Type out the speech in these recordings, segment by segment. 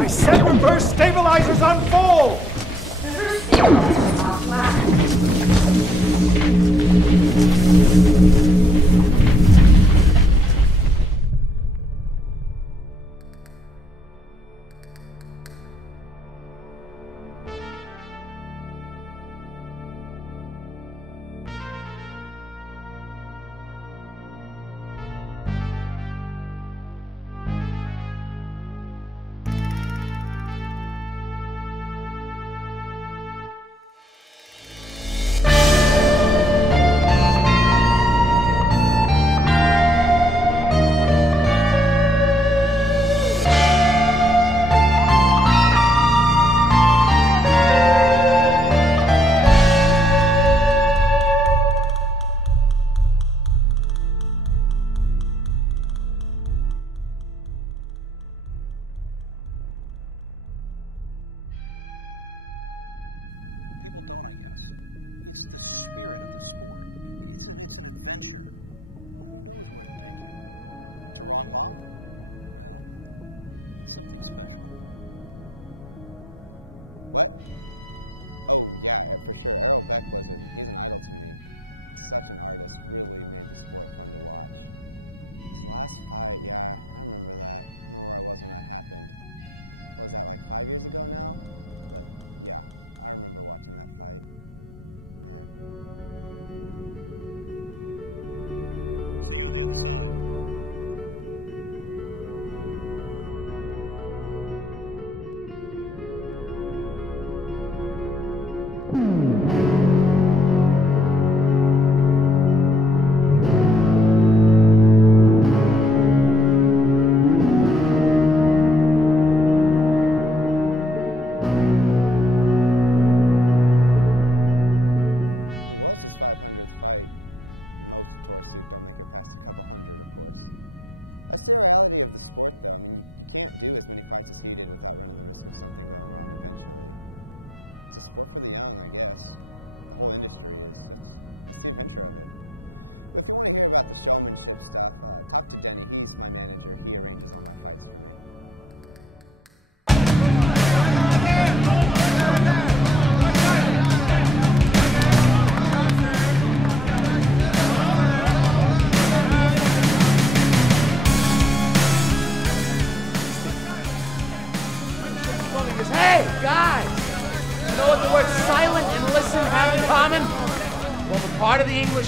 I said reverse stabilizers on full! Reverse stabilizers offline.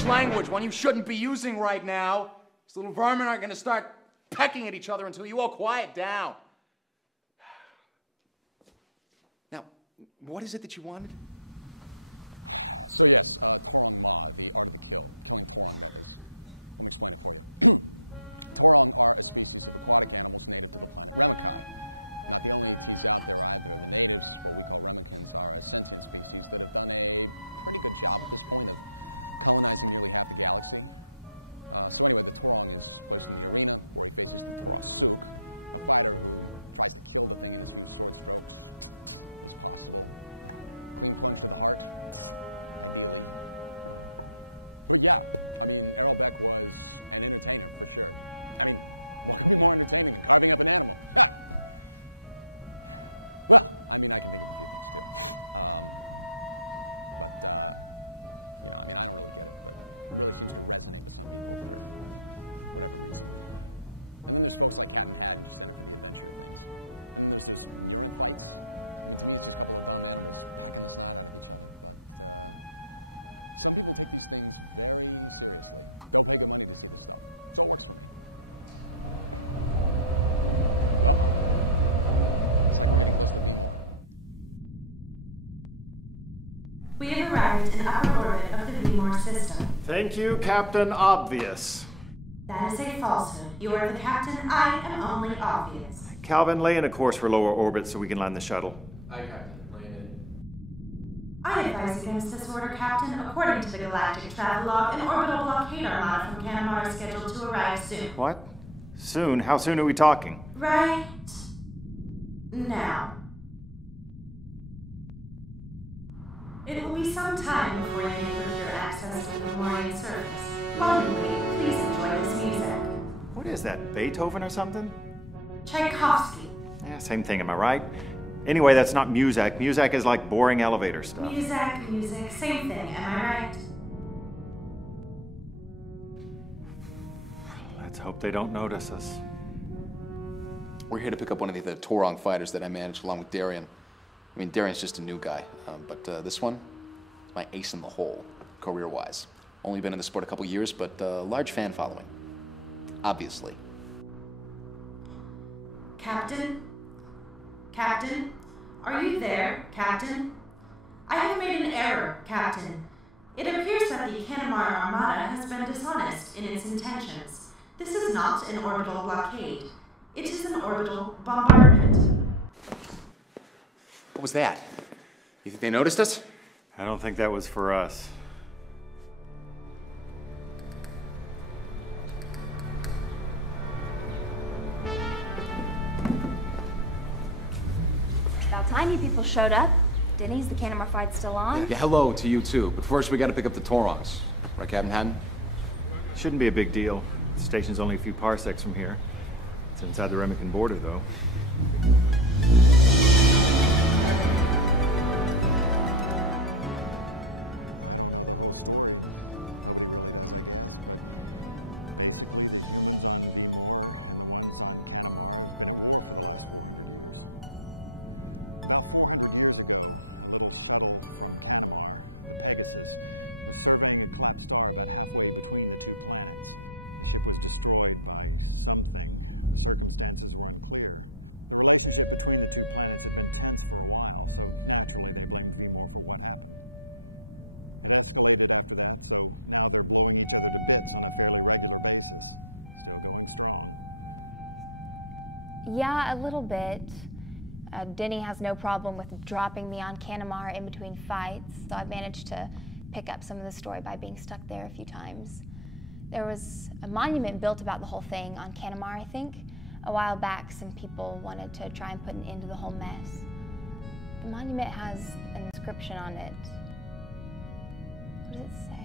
Language, one you shouldn't be using right now. These little vermin aren't going to start pecking at each other until you all quiet down. Now, what is it that you wanted? We have arrived in upper orbit of the Vore system. Thank you, Captain Obvious. That is a falsehood. You are the captain. I am only obvious. Calvin, lay in a course for lower orbit so we can land the shuttle. Aye, Captain. Laying in. I advise against this order, Captain. According to the Galactic Travelogue, an orbital blockade armada from Canamar is scheduled to arrive soon. What? Soon? How soon are we talking? Right now. It will be some time before you can procure access to the Vorian surface. While you wait, please enjoy this music. What is that, Beethoven or something? Tchaikovsky. Yeah, Same thing, am I right? Anyway, that's not Muzak. Muzak is like boring elevator stuff. Music, same thing, am I right? Let's hope they don't notice us. We're here to pick up one of the Torrong fighters that I managed along with Darian. I mean, Darian's just a new guy, but this one, my ace in the hole, career-wise. Only been in the sport a couple years, but large fan following, obviously. Captain? Captain? Are you there, Captain? I have made an error, Captain. It appears that the Canamar Armada has been dishonest in its intentions. This is not an orbital blockade. It is an orbital bombardment. What was that? You think they noticed us? I don't think that was for us. About time you people showed up. Denny's, the Canamar fight's still on. Yeah, hello to you too. But first we gotta pick up the Torrongs. Right, Captain Haddon? Shouldn't be a big deal. The station's only a few parsecs from here. It's inside the Remington border, though. Yeah, a little bit. Denny has no problem with dropping me on Canamar in between fights, so I've managed to pick up some of the story by being stuck there a few times. There was a monument built about the whole thing on Canamar, I think. A while back, some people wanted to try and put an end to the whole mess. The monument has an inscription on it. What does it say?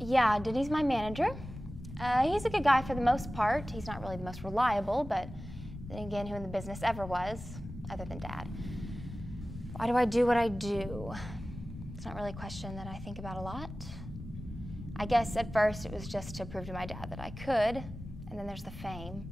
Yeah, Denny's my manager. He's a good guy for the most part. He's not really the most reliable, but then again, who in the business ever was, other than Dad? Why do I do what I do? It's not really a question that I think about a lot. I guess at first it was just to prove to my dad that I could, and then there's the fame.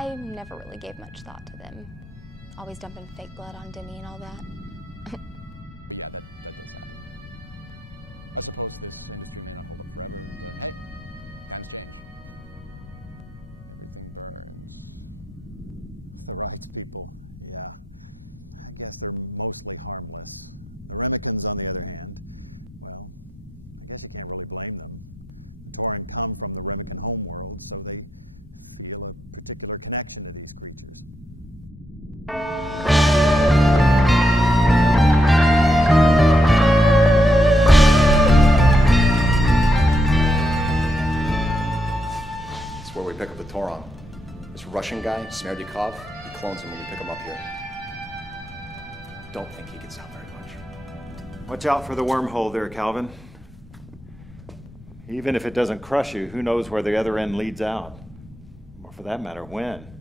I never really gave much thought to them. Always dumping fake blood on Denny and all that. Pick up the Torrong. This Russian guy, Smerdikov, he clones him when we pick him up here. Don't think he gets out very much. Watch out for the wormhole there, Calvin. Even if it doesn't crush you, who knows where the other end leads out? Or for that matter, when.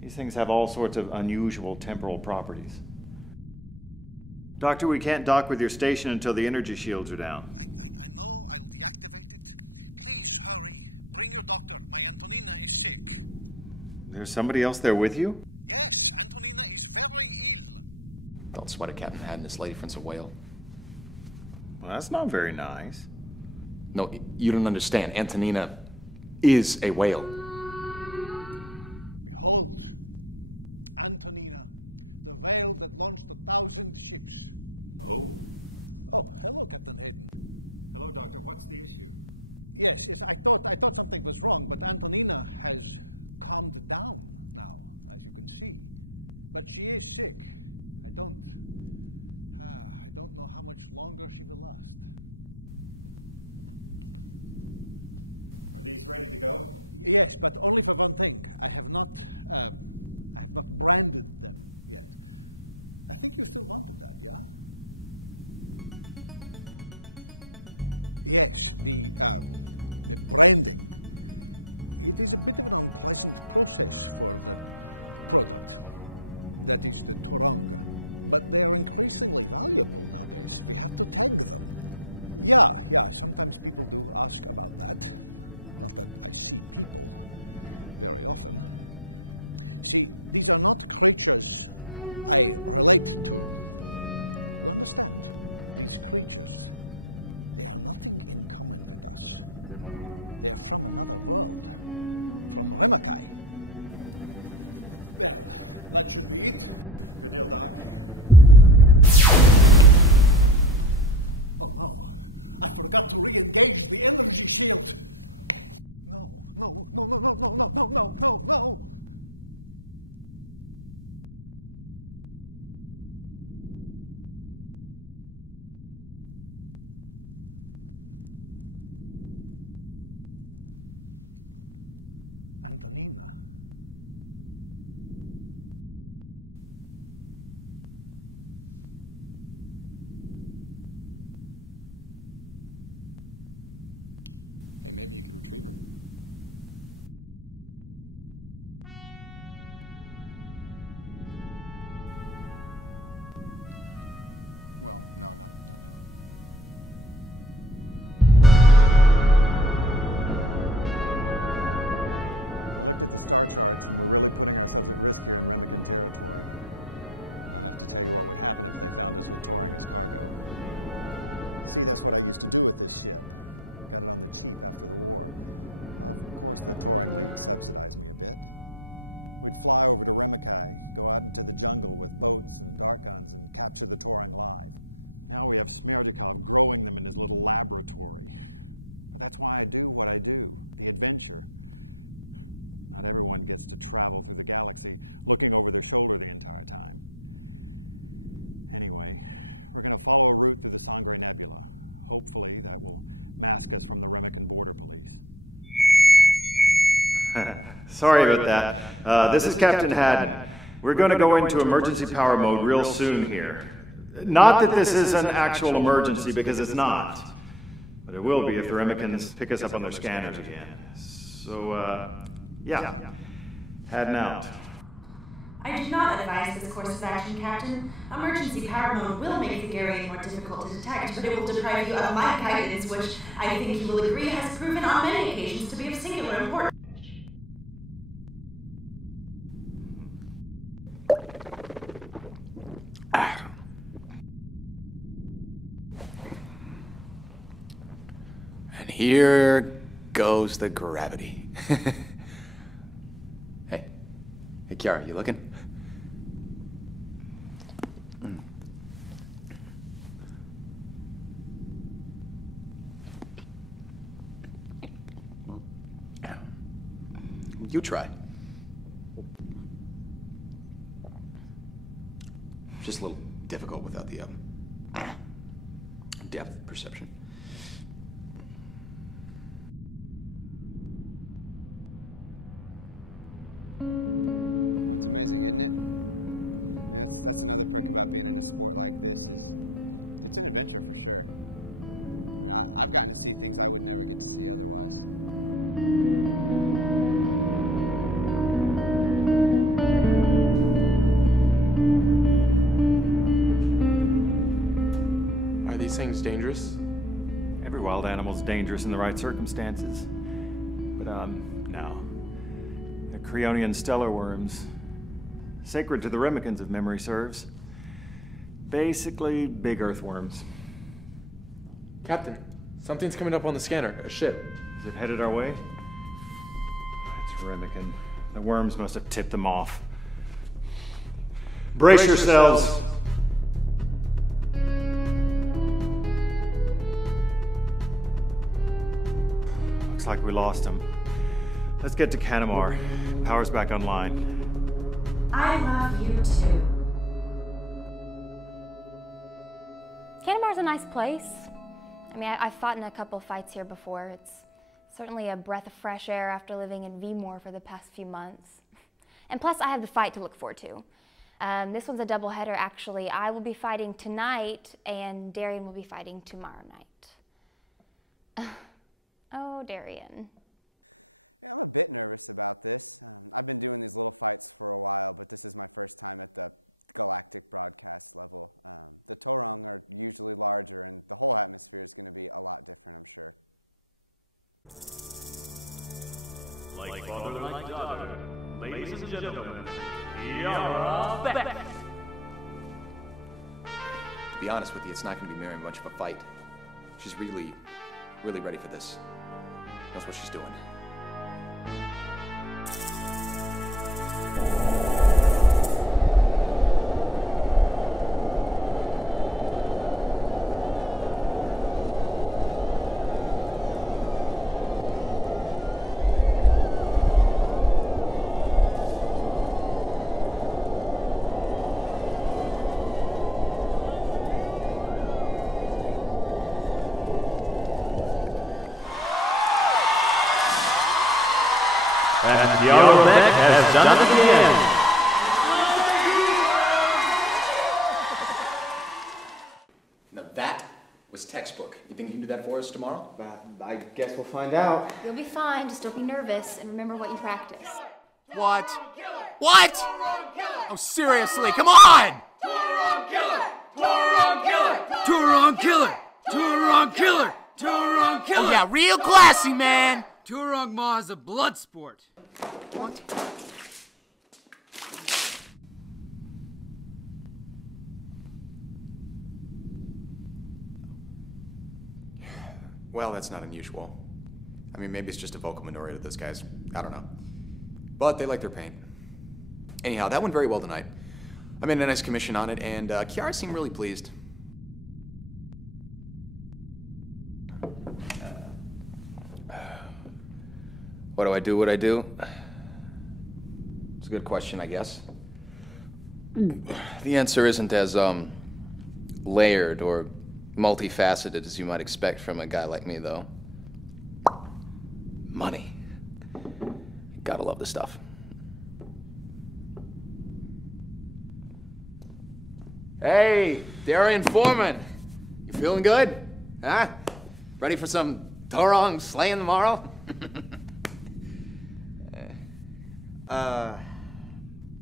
These things have all sorts of unusual temporal properties. Doctor, we can't dock with your station until the energy shields are down. There's somebody else there with you? Don't sweat it, Captain Haddon. This lady friend's a whale. Well, that's not very nice. No, you don't understand. Antonina is a whale. Sorry about that. This is Captain Haddon. We're going to go into emergency power mode real soon here. Not that this is an actual emergency, because it's not. But it will be if the Remicans pick us up on their scanners again. So, yeah. Haddon out. I do not advise this course of action, Captain. Emergency power mode will make the Garian more difficult to detect, but it will deprive you of my guidance, which I think you will agree has proven on many occasions to be of singular importance. And here goes the gravity. Hey, Kiara, you looking? You try. Just a little difficult without the depth perception. Things dangerous? Every wild animal's dangerous in the right circumstances. But, no. The Creonian stellar worms. Sacred to the Remicans, if memory serves. Basically, big earthworms. Captain, something's coming up on the scanner. A ship. Is it headed our way? It's Remican. The worms must have tipped them off. Brace yourselves! Looks like we lost him. Let's get to Canamar. Power's back online. I love you too. Canamar's a nice place. I mean, I've fought in a couple of fights here before. It's certainly a breath of fresh air after living in Vore for the past few months. And plus, I have the fight to look forward to. This one's a doubleheader, actually. I will be fighting tonight, and Darian will be fighting tomorrow night. Oh, Darian. Like father, like daughter, ladies and gentlemen, you're back. To be honest with you, it's not going to be very much of a fight. She's really ready for this. Knows what she's doing. And Yowell has done it again. Now that was textbook. You think you can do that for us tomorrow? I guess we'll find out. You'll be fine, just don't be nervous and remember what you practiced. What? What? Oh, seriously, come on! Oh yeah, real classy, man! Torrong-Mah is a blood sport. What? Well, that's not unusual. I mean, maybe it's just a vocal minority to those guys. I don't know. But they like their paint. Anyhow, that went very well tonight. I made a nice commission on it, and Kiara seemed really pleased. What do I do? It's a good question, I guess. The answer isn't as, layered or multifaceted as you might expect from a guy like me, though. Money. Gotta love this stuff. Hey, Darian Foreman. You feeling good? Huh? Ready for some Torrong slaying tomorrow?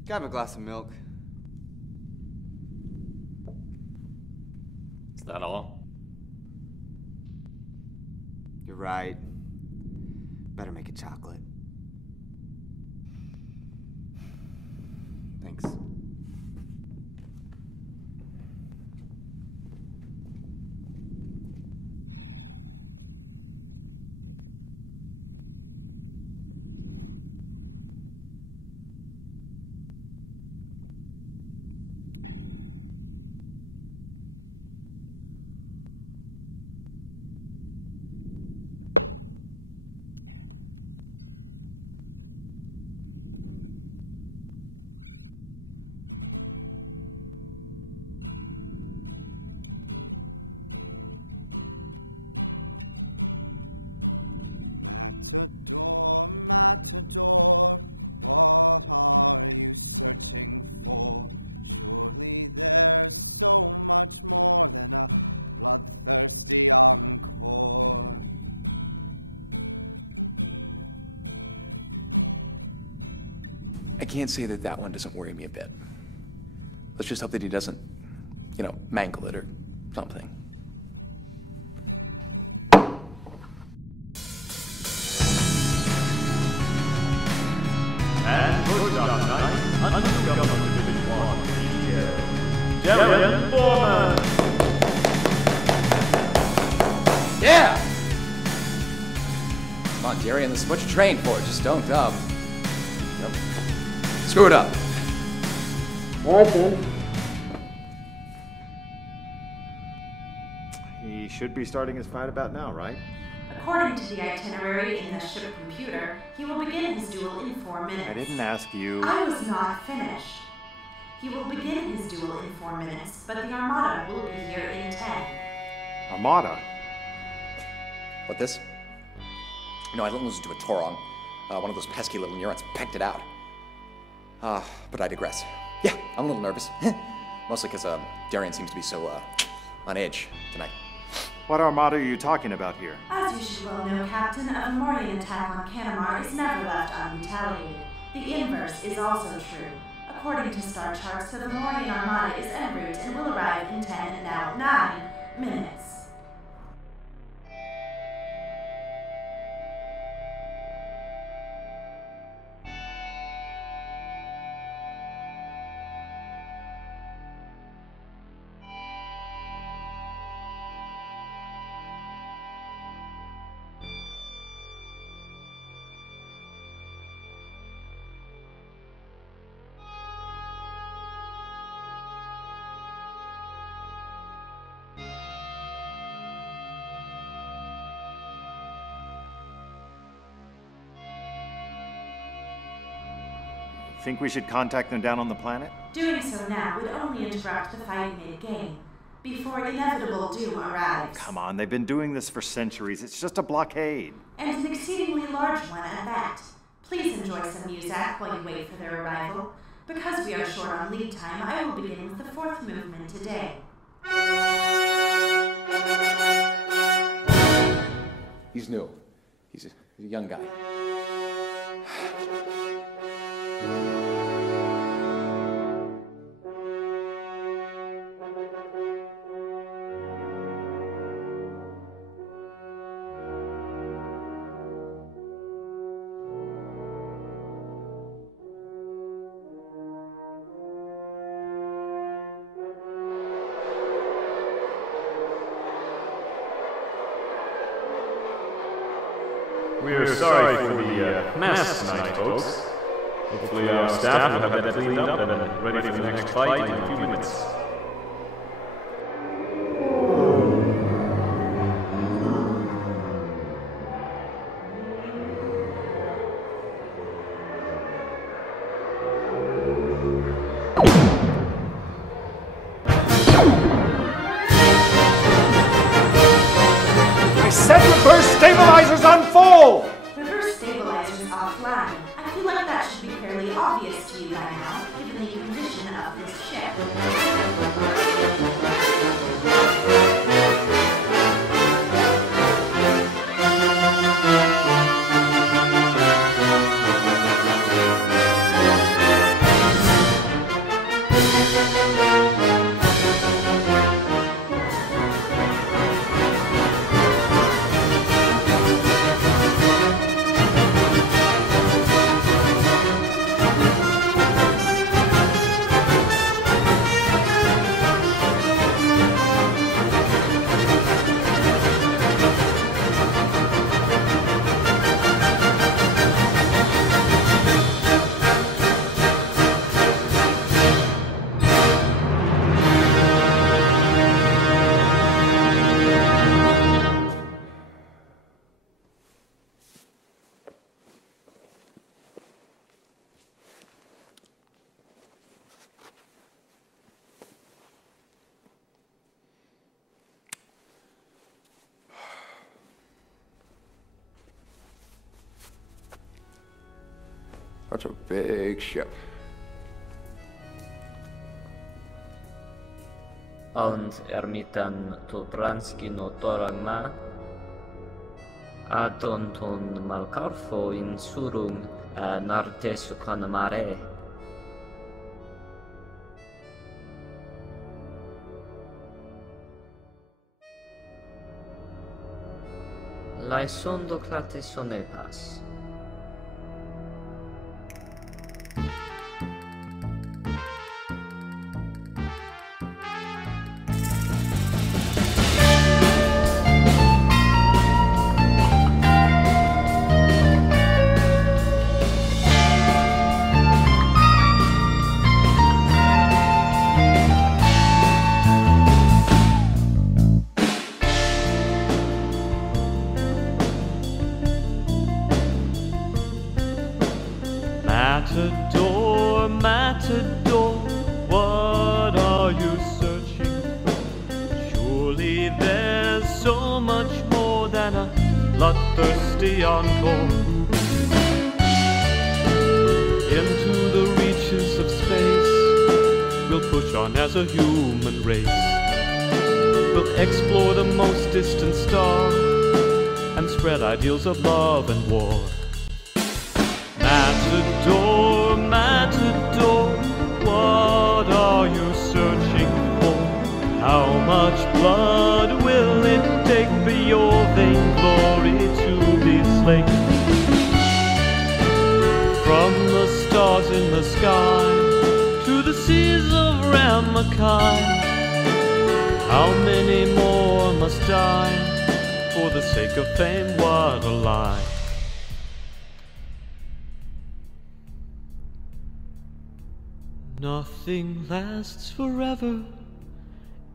Grab a glass of milk. Is that all? You're right. Better make it chocolate. Thanks. can't say that that one doesn't worry me a bit. Let's just hope that he doesn't, you know, mangle it or something. And for Dark Knight, Underworld Division 1, DJ, Darren Foreman. Yeah! Come on, Darian, this is what you trained for. Just don't, screw it up. All right, then. He should be starting his fight about now, right? According to the itinerary in the ship computer, he will begin his duel in 4 minutes. I didn't ask you. I was not finished. He will begin his duel in 4 minutes, but the Armada will be here in 10. Armada? What, this? No, I didn't listen to a Torrong. One of those pesky little neurons pecked it out. But I digress. Yeah, I'm a little nervous. Mostly because Darian seems to be so on edge tonight. What Armada are you talking about here? As you should well know, Captain, a Vomorian attack on Canamar is never left unretaliated. The inverse is also true. According to star charts, the Vomorian Armada is en route and will arrive in 10, now 9 minutes. Think we should contact them down on the planet? Doing so now would only interrupt the fight mid-game, before inevitable doom arrives. Come on, they've been doing this for centuries. It's just a blockade. And an exceedingly large one at that. Please enjoy some music while you wait for their arrival. Because we are short on lead time, I will begin with the 4th movement today. He's new. He's a young guy. We're sorry for the mess tonight, folks. Hopefully our staff will have that cleaned up and ready for the next fight in a few minutes. I said reverse stabilizers on full! Reverse stabilizers offline. I feel like that should be fairly obvious to you by now, given the condition of this ship. That's a big ship. Und ermitten Tolpranskino Torrong-Mah, Adonton Malcarfo in Surung Nartesu Canamare. Laisondo clate sonepas. Matador, Matador, what are you searching for? Surely there's so much more than a bloodthirsty encore. Into the reaches of space, we'll push on as a human race. We'll explore the most distant star and spread ideals of love and war. Matador, Matador, what are you searching for? How much blood will it take for your vainglory to be slain? From the stars in the sky to the seas of Ramakai, how many more must die for the sake of fame? What a lie. Nothing lasts forever.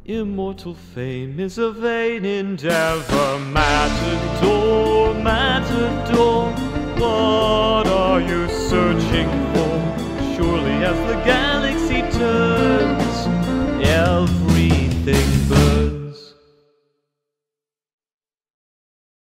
Immortal fame is a vain endeavor. Matador, Matador, what are you searching for? Surely as the gang